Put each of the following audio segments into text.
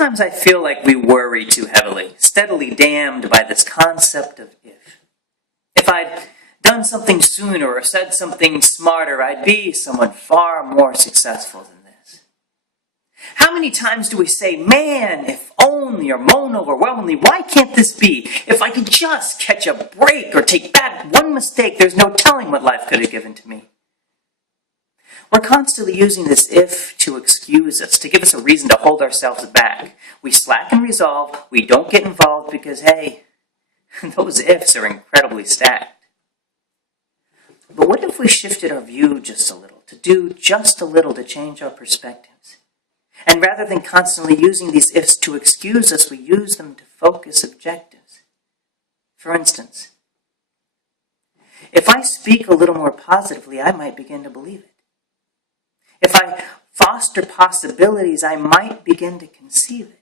Sometimes I feel like we worry too heavily, steadily damned by this concept of if. If I'd done something sooner or said something smarter, I'd be someone far more successful than this. How many times do we say, man, if only, or moan overwhelmingly, why can't this be? If I could just catch a break or take back one mistake, there's no telling what life could have given to me. We're constantly using this if to excuse us, to give us a reason to hold ourselves back. We slacken resolve, we don't get involved because, hey, those ifs are incredibly stacked. But what if we shifted our view just a little, to do just a little to change our perspectives? And rather than constantly using these ifs to excuse us, we use them to focus objectives. For instance, if I speak a little more positively, I might begin to believe it. If I foster possibilities, I might begin to conceive it.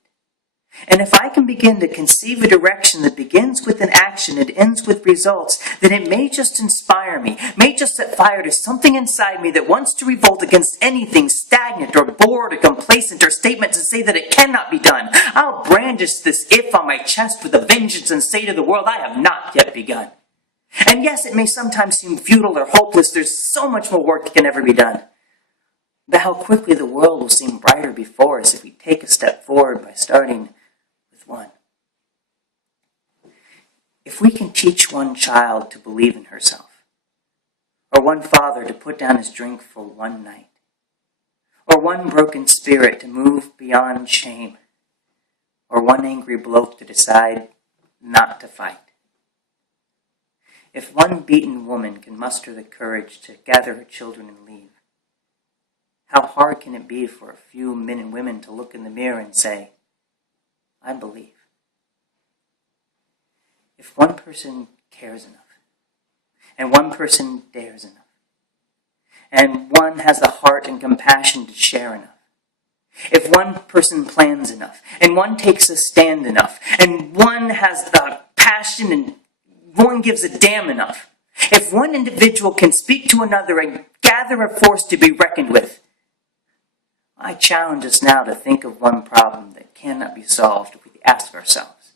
And if I can begin to conceive a direction that begins with an action and ends with results, then it may just inspire me, may just set fire to something inside me that wants to revolt against anything stagnant or bored or complacent or statement to say that it cannot be done. I'll brandish this if on my chest with a vengeance and say to the world, I have not yet begun. And yes, it may sometimes seem futile or hopeless. There's so much more work that can ever be done. But how quickly the world will seem brighter before us if we take a step forward by starting with one. If we can teach one child to believe in herself, or one father to put down his drink for one night, or one broken spirit to move beyond shame, or one angry bloke to decide not to fight. If one beaten woman can muster the courage to gather her children and leave, how hard can it be for a few men and women to look in the mirror and say, I believe? If one person cares enough, and one person dares enough, and one has the heart and compassion to share enough, if one person plans enough, and one takes a stand enough, and one has the passion and one gives a damn enough, if one individual can speak to another and gather a force to be reckoned with, I challenge us now to think of one problem that cannot be solved if we ask ourselves,